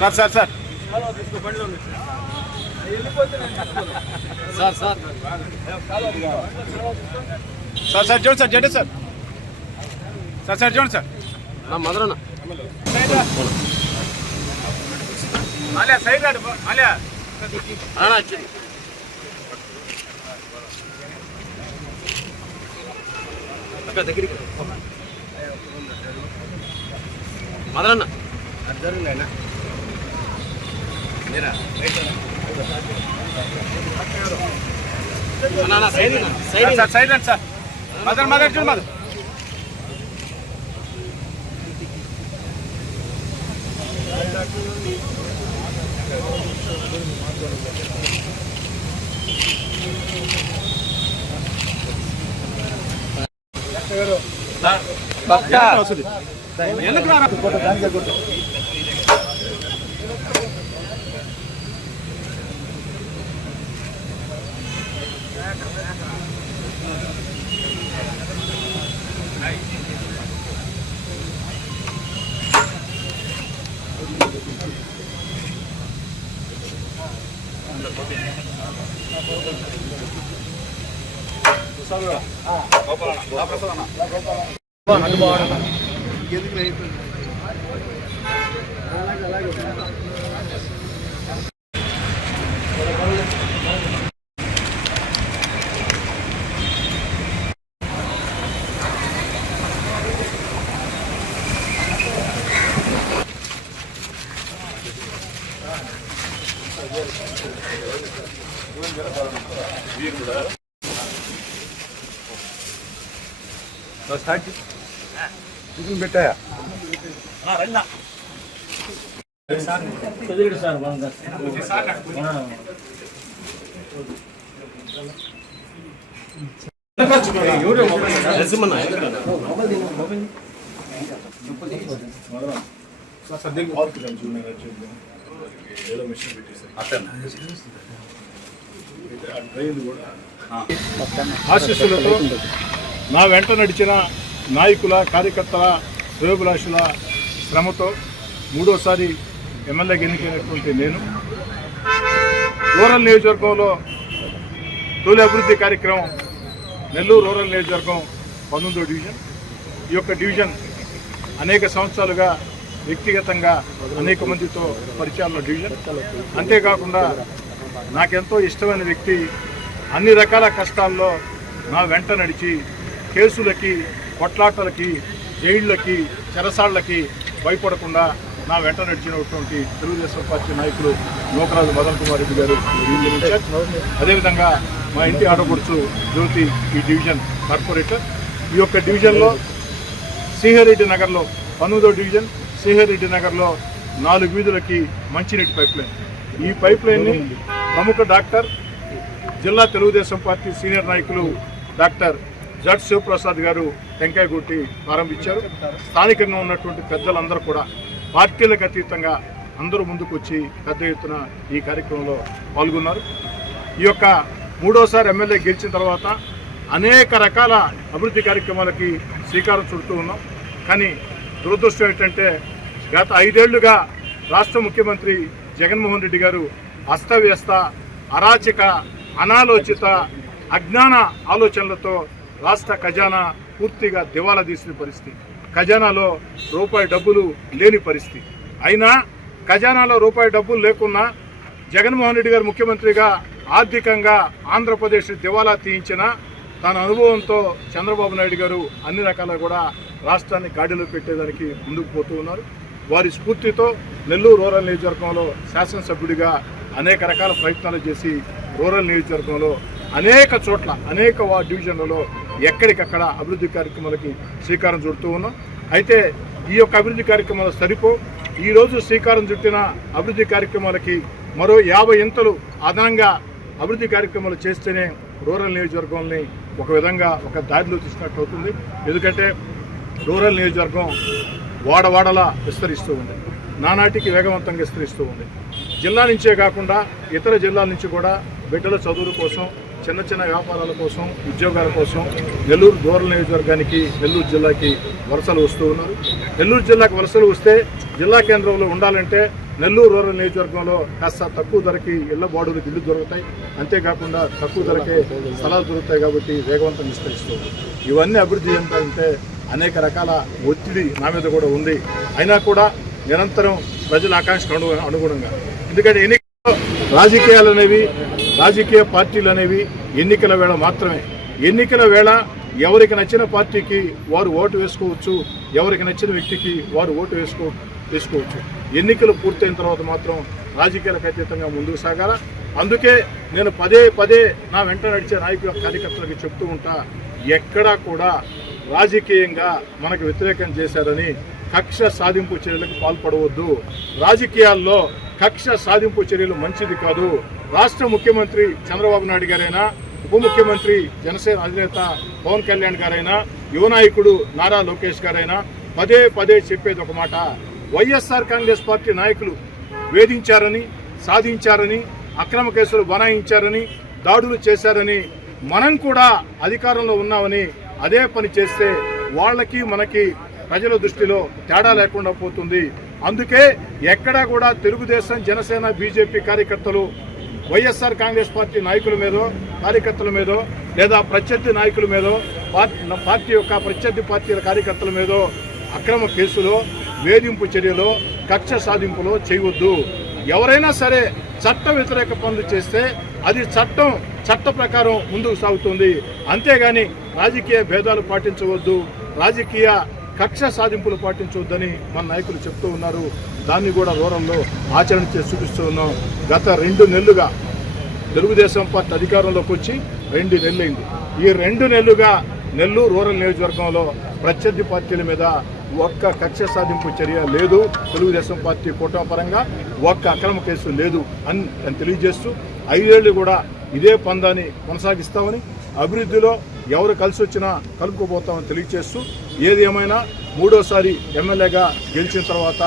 Sir sir sir sir sir sir sir చూడండి sir జడ్డే sir sir sir చూడండి sir మదరన్న Alia side రాడు ఆలియా దగ్గరికి మదరన్న జరిగిందైనా side రండి సార్ మదర్ మదర్ చూడు మదర్ ఎందుకు రారా పెట్టాయా ఆశీస్సులతో నా వెంట నడిచిన నాయకుల కార్యకర్తల శ్రేయోభిలాషుల శ్రమతో మూడోసారి ఎమ్మెల్యేగా ఎన్నికైనటువంటి నేను రూరల్ నియోజకవర్గంలో తొలి అభివృద్ధి కార్యక్రమం నెల్లూరు రూరల్ నియోజకవర్గం 19వ డివిజన్. ఈ యొక్క డివిజన్ అనేక సంవత్సరాలుగా వ్యక్తిగతంగా అనేక మందితో పరిచయాల డివిజన్. అంతేకాకుండా నాకెంతో ఇష్టమైన వ్యక్తి అన్ని రకాల కష్టాల్లో నా వెంట నడిచి కేసులకి కొట్లాటలకి జైళ్ళకి చెరసాళ్ళకి భయపడకుండా నా వెంట నడిచినటువంటి తెలుగుదేశం పార్టీ నాయకులు నూకరాజు మదన్ కుమార్ రెడ్డి గారు అదేవిధంగా మా ఇంటి ఆడపడుచు జ్యోతి ఈ డివిజన్ కార్పొరేటర్. ఈ యొక్క డివిజన్లో శ్రీహరెడ్డి నగర్లో 19వ డివిజన్ శ్రీహరెడ్డి నగర్లో 4 వీధులకి మంచినీటి పైప్ లైన్. ఈ పైప్ లైన్ని ప్రముఖ డాక్టర్ జిల్లా తెలుగుదేశం పార్టీ సీనియర్ నాయకులు డాక్టర్ జడ్ శివప్రసాద్ గారు టెంకాయ కొట్టి ప్రారంభించారు. స్థానికంగా ఉన్నటువంటి పెద్దలందరూ కూడా పార్టీలకు అతీతంగా అందరూ ముందుకు వచ్చి పెద్ద ఎత్తున ఈ కార్యక్రమంలో పాల్గొన్నారు. ఈ యొక్క మూడోసారి ఎమ్మెల్యే గెలిచిన తర్వాత అనేక రకాల అభివృద్ధి కార్యక్రమాలకి శ్రీకారం చుడుతూ ఉన్నాం. కానీ దురదృష్టం ఏంటంటే గత 5 ఏళ్లుగా రాష్ట్ర ముఖ్యమంత్రి జగన్మోహన్ రెడ్డి గారు అస్తవ్యస్త అరాచక అనాలోచిత అజ్ఞాన ఆలోచనలతో రాష్ట్ర ఖజానా పూర్తిగా దివాలా తీసిన పరిస్థితి. ఖజానాలో రూపాయి డబ్బులు లేని పరిస్థితి. అయినా ఖజానాలో రూపాయి డబ్బులు లేకున్నా జగన్మోహన్ రెడ్డి గారు ముఖ్యమంత్రిగా ఆర్థికంగా ఆంధ్రప్రదేశ్ దివాలా తీయించిన తన అనుభవంతో చంద్రబాబు నాయుడు గారు అన్ని రకాల కూడా రాష్ట్రాన్ని గాడిలో పెట్టేదానికి ముందుకు పోతూ ఉన్నారు. వారి స్ఫూర్తితో నెల్లూరు రూరల్ నియోజకవర్గంలో శాసనసభ్యుడిగా అనేక రకాల ప్రయత్నాలు చేసి రూరల్ నియోజకవర్గంలో అనేక చోట్ల అనేక డివిజన్లలో ఎక్కడికక్కడ అభివృద్ధి కార్యక్రమాలకి శ్రీకారం చుడుతూ ఉన్నాం. అయితే ఈ యొక్క అభివృద్ధి కార్యక్రమాలు సరిపో ఈరోజు శ్రీకారం చుట్టిన అభివృద్ధి కార్యక్రమాలకి మరో 50 ఇంతలు అదనంగా అభివృద్ధి కార్యక్రమాలు చేస్తేనే రూరల్ నియోజకవర్గాన్ని ఒక విధంగా ఒక దారిలో తీసినట్టు అవుతుంది. ఎందుకంటే రూరల్ నియోజకవర్గం వాడవాడలా విస్తరిస్తూ ఉంది, నానాటికి వేగవంతంగా విస్తరిస్తూ ఉంది. జిల్లా నుంచే కాకుండా ఇతర జిల్లాల నుంచి కూడా బిడ్డల చదువుల కోసం, చిన్న చిన్న వ్యాపారాల కోసం, ఉద్యోగాల కోసం నెల్లూరు రూరల్ నియోజకవర్గానికి, నెల్లూరు జిల్లాకి వలసలు వస్తూ ఉన్నారు. నెల్లూరు జిల్లాకు వలసలు వస్తే జిల్లా కేంద్రంలో ఉండాలంటే నెల్లూరు రూరల్ నియోజకవర్గంలో కాస్త తక్కువ ధరకి ఇళ్ల బాడులకు ఇల్లు దొరుకుతాయి, అంతేకాకుండా తక్కువ ధరకే స్థలాలు దొరుకుతాయి. కాబట్టి వేగవంతం విస్తరిస్తుంది. ఇవన్నీ అభివృద్ధి చెందాలంటే అనేక రకాల ఒత్తిడి నా మీద కూడా ఉంది. అయినా కూడా నిరంతరం ప్రజల ఆకాంక్షకు అనుగుణంగా, ఎందుకంటే ఎన్నికల్లో రాజకీయాలు అనేవి, రాజకీయ పార్టీలు అనేవి ఎన్నికల వేళ మాత్రమే. ఎన్నికల వేళ ఎవరికి నచ్చిన పార్టీకి వారు ఓటు వేసుకోవచ్చు, ఎవరికి నచ్చిన వ్యక్తికి వారు ఓటు వేసుకోవచ్చు. ఎన్నికలు పూర్తయిన తర్వాత మాత్రం రాజకీయాలకు అతీతంగా ముందుకు సాగాల. అందుకే నేను పదే పదే నా వెంట నడిచే నాయకుల కార్యకర్తలకు చెప్తూ ఉంటా, ఎక్కడా కూడా రాజకీయంగా మనకు వ్యతిరేకం చేశారని కక్ష సాధింపు చర్యలకు పాల్పడవద్దు. రాజకీయాల్లో కక్ష సాధింపు చర్యలు మంచిది కాదు. రాష్ట్ర ముఖ్యమంత్రి చంద్రబాబు నాయుడు గారైనా, ఉప ముఖ్యమంత్రి జనసేన అధినేత పవన్ కళ్యాణ్ గారైనా, యువ నాయకుడు నారా లోకేష్ గారైనా పదే పదే చెప్పేది ఒక మాట, వైఎస్ఆర్ కాంగ్రెస్ పార్టీ నాయకులు వేధించారని, సాధించారని, అక్రమ కేసులు బనాయించారని, దాడులు చేశారని, మనం కూడా అధికారంలో ఉన్నామని అదే పని చేస్తే వాళ్ళకి మనకి ప్రజల దృష్టిలో తేడా లేకుండా పోతుంది. అందుకే ఎక్కడా కూడా తెలుగుదేశం, జనసేన, బీజేపీ కార్యకర్తలు వైఎస్ఆర్ కాంగ్రెస్ పార్టీ నాయకుల మీదో, కార్యకర్తల మీదో, లేదా ప్రత్యర్థి నాయకుల మీదో, పార్టీ యొక్క ప్రత్యర్థి పార్టీల కార్యకర్తల మీదో అక్రమ కేసులో, వేధింపు చర్యలో, కక్ష సాధింపులో చేయవద్దు. ఎవరైనా సరే చట్ట వ్యతిరేక పనులు చేస్తే అది చట్ట ప్రకారం ముందుకు సాగుతుంది. అంతేగాని రాజకీయ భేదాలు పాటించవద్దు, రాజకీయ కక్ష సాధింపులు పాటించవద్దని మన నాయకులు చెప్తూ ఉన్నారు. దాన్ని కూడా రూరల్లో ఆచరణ చేసి చూపిస్తూ ఉన్నాం. గత 2 నెలలుగా తెలుగుదేశం పార్టీ అధికారంలోకి వచ్చి 2 నెలలైంది. ఈ 2 నెలలుగా నెల్లూరు రూరల్ నియోజకవర్గంలో ప్రత్యర్థి పార్టీల మీద ఒక్క కక్ష సాధింపు చర్య లేదు. తెలుగుదేశం పార్టీ కూటమి పరంగా ఒక్క అక్రమ కేసు లేదు అని తెలియజేస్తూ 5 ఏళ్లు కూడా ఇదే పందాన్ని కొనసాగిస్తామని, అభివృద్ధిలో ఎవరు కలిసి వచ్చినా కలుపుకోబోతామని తెలియజేస్తూ, ఏది ఏమైనా 3వసారి ఎమ్మెల్యేగా గెలిచిన తర్వాత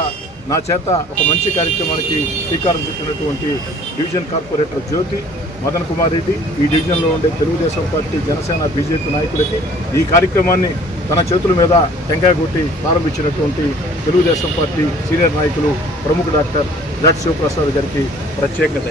నా చేత ఒక మంచి కార్యక్రమానికి శ్రీకారం చుట్టినటువంటి డివిజన్ కార్పొరేటర్ జ్యోతి మదన్ కుమార్ రెడ్డి, ఈ డివిజన్లో ఉండే తెలుగుదేశం పార్టీ, జనసేన, బీజేపీ నాయకులకి ఈ కార్యక్రమాన్ని తన చేతుల మీద టెంకాయ కొట్టి ప్రారంభించినటువంటి తెలుగుదేశం పార్టీ సీనియర్ నాయకులు, ప్రముఖ డాక్టర్ జడ్ శివప్రసాద్ గారికి ప్రత్యేకత.